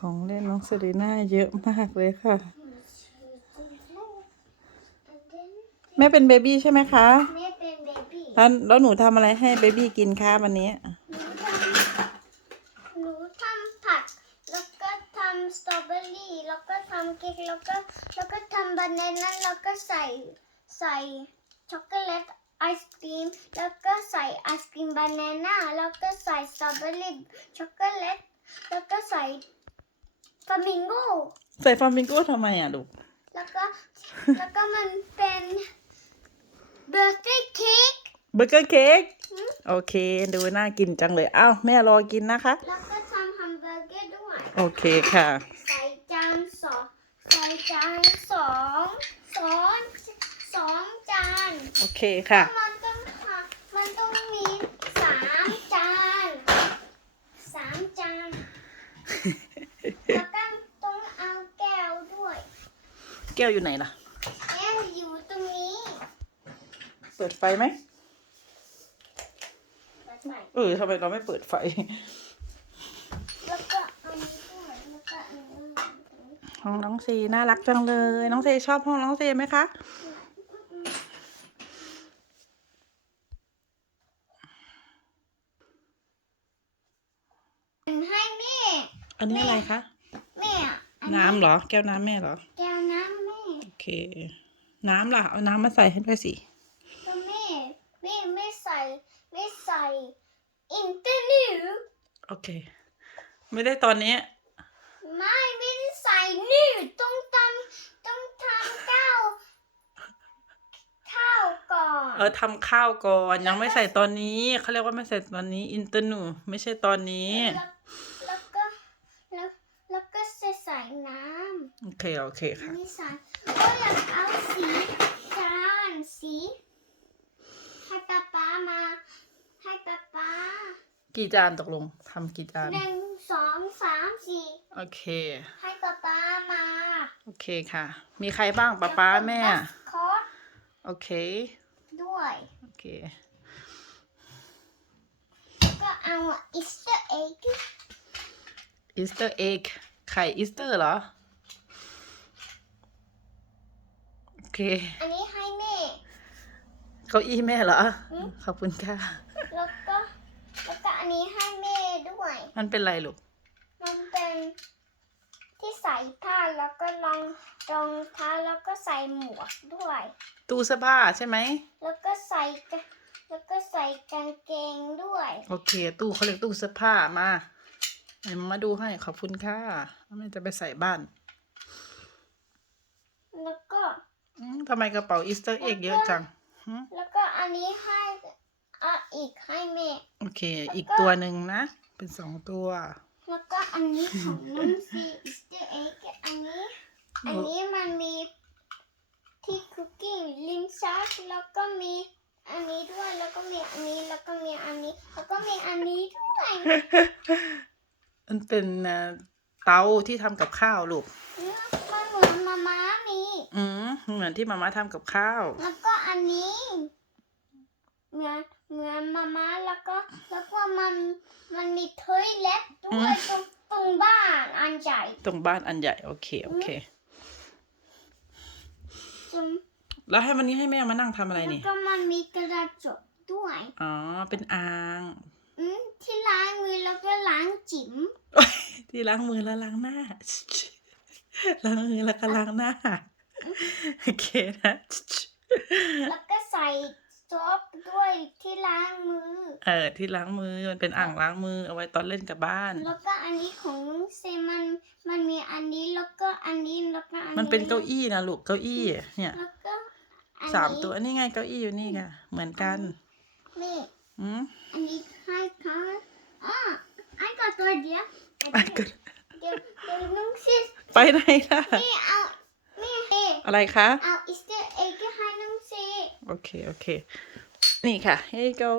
ของเล่นน้องเซรีน่าเยอะมากเลยค่ะ แม่เป็นเบบี้ใช่ไหมคะ แม่เป็นเบบี้แล้วแล้วหนูทำอะไรให้เบบี้กินคะวันนี้หนูทำหนูทำผัก แล้วก็ทำสตรอเบอรี่ แล้วก็ทำเค้ก แล้วก็ แล้วก็ทำบานาน่าแล้วก็ใส่ใส่ช็อกโกแลตไอศครีม แล้วก็ใส่ไอศครีมบานาน่า แล้วก็ใส่สตรอเบอรี่ ช็อกโกแลต แล้วก็ใส่ ฟลามิงโกใส่ฟลามิงโก้ทำไมอะลูก แล้วก็แล้วก็มันเป็นเบอร์เกอร์เค้กเบอร์เกอร์เค้กโอเค ดูน่ากินจังเลย อ้าว แม่รอกินนะคะ แล้วก็ทำแฮมเบอร์เกอร์ด้วย โอเคค่ะ ใส่จานสองใส่จานสองสองสองจาน โอเคค่ะ มันต้องทำมันต้องมีสามจานสามจานแล้วก็ต้องเอาแก้วด้วย แก้วอยู่ไหนล่ะ แก้วอยู่ตรงนี้เปิดไฟไหมแบบไหนเออทำไมเราไม่เปิดไฟ แล้วก็อันนี้ด้วยแล้วก็อันนี้ด้วยห้องน้องเซน่ารักจังเลย น้องเซชอบห้องน้องเซไหมคะ ให้แม่ อันนี้อะไรคะ แม่อะอัน้ำเหรอ แก้วน้ำแม่เหรอ น้ำล่ะ เอาน้ำมาใส่ให้ด้วยสิก็แม่แม่ไม่ใส่ไม่ใส่อินเตอร์เน็ตโอเค ไม่ได้ตอนนี้ ไม่ไม่ได้ใส่นี่ต้องทำต้องทำข้าวข้าวก่อน เออทำข้าวก่อนยังไม่ใส่ตอนนี้เขาเรียกว่าไม่ใส่ตอนนี้อินเตอร์นูไม่ใช่ตอนนี้แล้วแล้วก็แล้วแล้วก็จะใส่น้โอเค โอเคำค่ะนี่ใส่ ก็อยากเอาสีจานสีให้ป๊าป๊ามาให้ป๊าป๊ากี่จานตกลงทำกี่จานหนึ่งสองสามสี่โอเค ให้ป๊าป๊ามาโอเคค่ะ มีใครบ้างป้าป้าแม่แล้วก็บัสคอตโอเค ด้วยโอเคแล้วก็เอาอีสเตอร์เอ็กอีสเตอร์เอ็กไข่อีสเตอร์เหรอ โอ เค อันนี้ให้แม่ เก้าอี้แม่เหรอ อืม ขอบคุณค่ะ แล้วก็แล้วก็อันนี้ให้แม่ด้วย มันเป็นไรลูก มันเป็นที่ใส่ผ้าแล้วก็รองรองเท้าแล้วก็ใส่หมวกด้วย ตู้เสื้อผ้าใช่ไหม แล้วก็ใส่กะแล้วก็ใส่กางเกงด้วย โอเค ตู้เขาเรียกตู้เสื้อผ้ามาไหนมาดูให้ขอบคุณค่ะแม่จะไปใส่บ้าน แล้วก็ อืม ทำไมกระเป๋าอีสเตอร์เอ็กเยอะจังหืมแล้วก็อันนี้ให้อะอีกให้แม่ โอเค อีกตัวหนึ่งนะ เป็นสองตัว แล้วก็อันนี้ของน้องซีอิสเตอร์เอ็กอันนี้ อันนี้มันมีที่คุกกิ้งลิ้นชักแล้วก็มีอันนี้ด้วยแล้วก็มีอันนี้แล้วก็มีอันนี้ แล้วก็มีอันนี้ด้วยมันเป็นเอ่อเตาที่ทำกับข้าวลูกเนี่ยมันเห มือนมาม้ามี อืมเหมือนที่มาม่าทำกับข้าว แล้วก็อันนี้ เหมือนเหมือนมาม้าแล้วก็ แล้วก็มันมันมีเทยเล็บด้วยตรงตรงบ้านอันใหญ่ตรงบ้านอันใหญ่ โอเค โอเคจนแล้วให้วันนี้ให้แม่มานั่งทำอะไรแล้วนี่ ก็มันมีกระจกด้วย อ๋อ เป็นอ่าง อืมที่ล้างมือแล้วก็ล้างจิ๋ม ที่ล้างมือแล้วล้างหน้า ล้างมือแล้วก็ล้างหน้า โอเคนะ แล้วก็ใส่ซอสด้วยที่ล้างมือ เออ ที่ล้างมือมันเป็นอ่างล้างมือเอาไว้ตอนเล่นกับบ้าน แล้วก็อันนี้ของเซมันมันมีอันนี้แล้วก็อันนี้แล้วก็อันนี้มันเป็นเก้าอี้นะลูกเก้าอี้ เนี่ยแล้วก็อันนี้สามตัวนี่ไงเก้าอี้อยู่นี่ค่ะเหมือนกันนี่อืมอันนี้ให้เขาอะไอ้ก็ตัวเดียวอะก็ เดี๋ยวเดี๋ยวน้องซิสไปไหนล่ะนี่เอานี่เฮอะไรคะ เอาอีสเตอร์เอ็กให้น้องซีโอเค โอเค นี่ค่ะ here you go